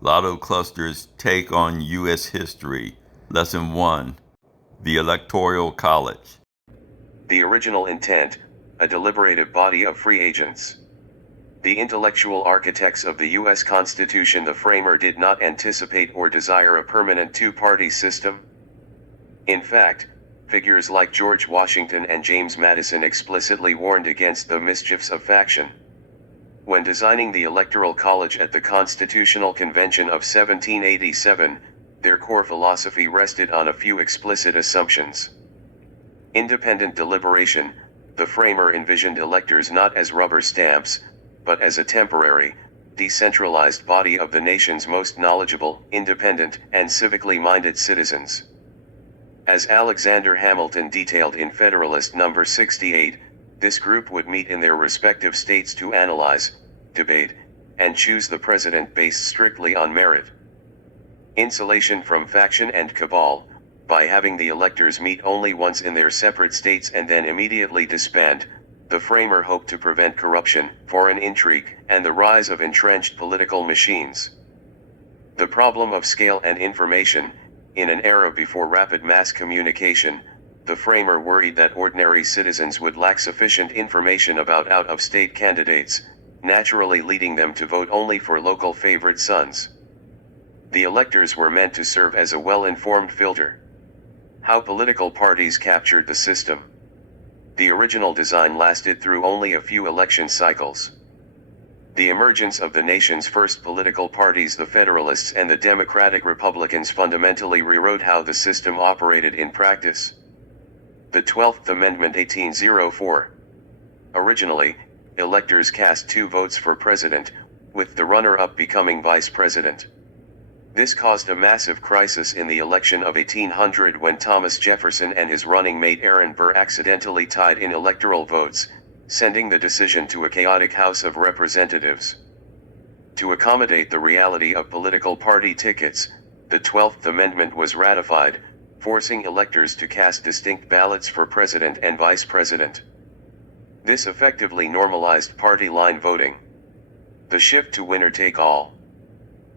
Lotto Cluster's Take on U.S. History. Lesson 1. The Electoral College. The original intent, a deliberative body of free agents. The intellectual architects of the U.S. Constitution, the framer, did not anticipate or desire a permanent two-party system. In fact, figures like George Washington and James Madison explicitly warned against the mischiefs of faction. When designing the Electoral College at the Constitutional Convention of 1787, their core philosophy rested on a few explicit assumptions. Independent deliberation, the framer envisioned electors not as rubber stamps, but as a temporary, decentralized body of the nation's most knowledgeable, independent, and civically minded citizens. As Alexander Hamilton detailed in Federalist No. 68, this group would meet in their respective states to analyze, debate, and choose the president based strictly on merit. Insulation from faction and cabal, by having the electors meet only once in their separate states and then immediately disband, the framer hoped to prevent corruption, foreign intrigue, and the rise of entrenched political machines. The problem of scale and information, in an era before rapid mass communication, the framer worried that ordinary citizens would lack sufficient information about out-of-state candidates, naturally leading them to vote only for local favorite sons. The electors were meant to serve as a well-informed filter. How political parties captured the system. The original design lasted through only a few election cycles. The emergence of the nation's first political parties, the Federalists and the Democratic Republicans, fundamentally rewrote how the system operated in practice. The 12th Amendment 1804. Originally, electors cast 2 votes for president, with the runner-up becoming vice president. This caused a massive crisis in the election of 1800 when Thomas Jefferson and his running mate Aaron Burr accidentally tied in electoral votes, sending the decision to a chaotic House of Representatives. To accommodate the reality of political party tickets, the 12th Amendment was ratified, forcing electors to cast distinct ballots for president and vice president. This effectively normalized party line voting. The shift to winner-take-all.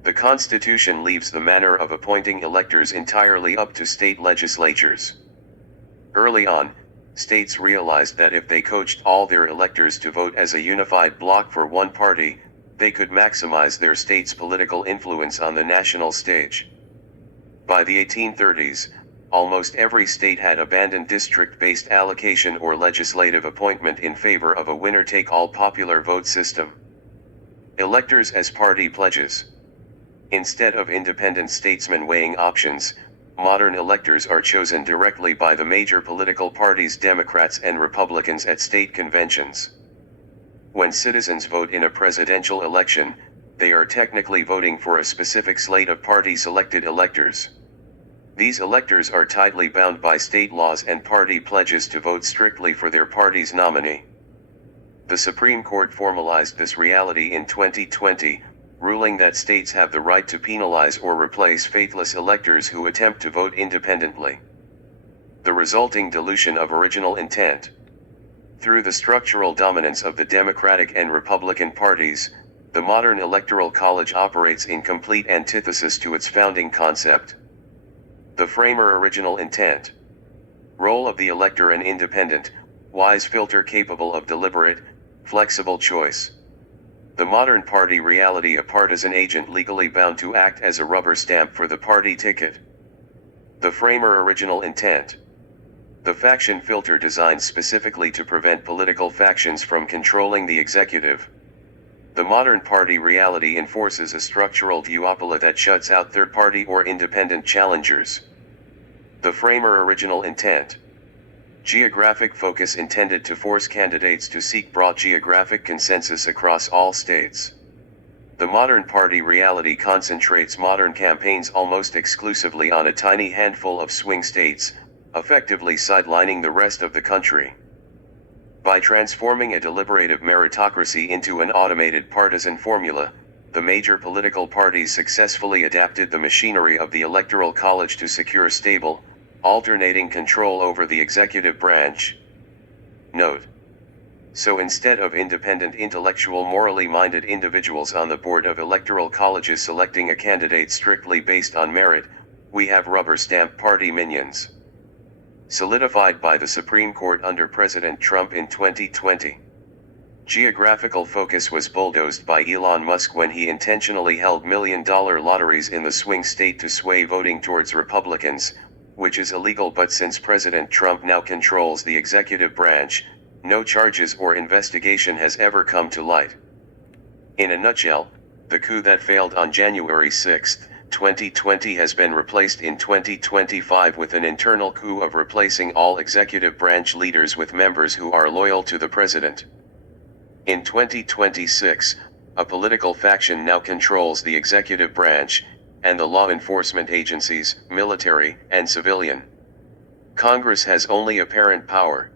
The Constitution leaves the manner of appointing electors entirely up to state legislatures. Early on, states realized that if they coached all their electors to vote as a unified bloc for one party, they could maximize their state's political influence on the national stage. By the 1830s, almost every state had abandoned district-based allocation or legislative appointment in favor of a winner-take-all popular vote system. Electors as party pledges. Instead of independent statesmen weighing options, modern electors are chosen directly by the major political parties, Democrats and Republicans, at state conventions. When citizens vote in a presidential election, they are technically voting for a specific slate of party-selected electors. These electors are tightly bound by state laws and party pledges to vote strictly for their party's nominee. The Supreme Court formalized this reality in 2020, ruling that states have the right to penalize or replace faithless electors who attempt to vote independently. The resulting dilution of original intent. Through the structural dominance of the Democratic and Republican parties, the modern Electoral College operates in complete antithesis to its founding concept. The framer original intent. Role of the elector: an independent, wise filter capable of deliberate, flexible choice. The modern party reality: a partisan agent legally bound to act as a rubber stamp for the party ticket. The framer original intent. The faction filter designed specifically to prevent political factions from controlling the executive. The modern party reality enforces a structural duopoly that shuts out third-party or independent challengers. The framer original intent. Geographic focus intended to force candidates to seek broad geographic consensus across all states. The modern party reality concentrates modern campaigns almost exclusively on a tiny handful of swing states, effectively sidelining the rest of the country. By transforming a deliberative meritocracy into an automated partisan formula, the major political parties successfully adapted the machinery of the Electoral College to secure stable, alternating control over the executive branch. Note: So instead of independent intellectual morally minded individuals on the board of electoral colleges selecting a candidate strictly based on merit, we have rubber stamp party minions. Solidified by the Supreme Court under President Trump in 2020. Geographical focus was bulldozed by Elon Musk when he intentionally held million-dollar lotteries in the swing state to sway voting towards Republicans, which is illegal, but since President Trump now controls the executive branch, no charges or investigation has ever come to light. In a nutshell, the coup that failed on January 6, 2020 has been replaced in 2025 with an internal coup of replacing all executive branch leaders with members who are loyal to the president. In 2026, a political faction now controls the executive branch, and the law enforcement agencies, military and civilian. Congress has only apparent power.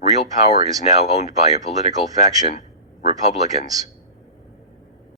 Real power is now owned by a political faction, Republicans.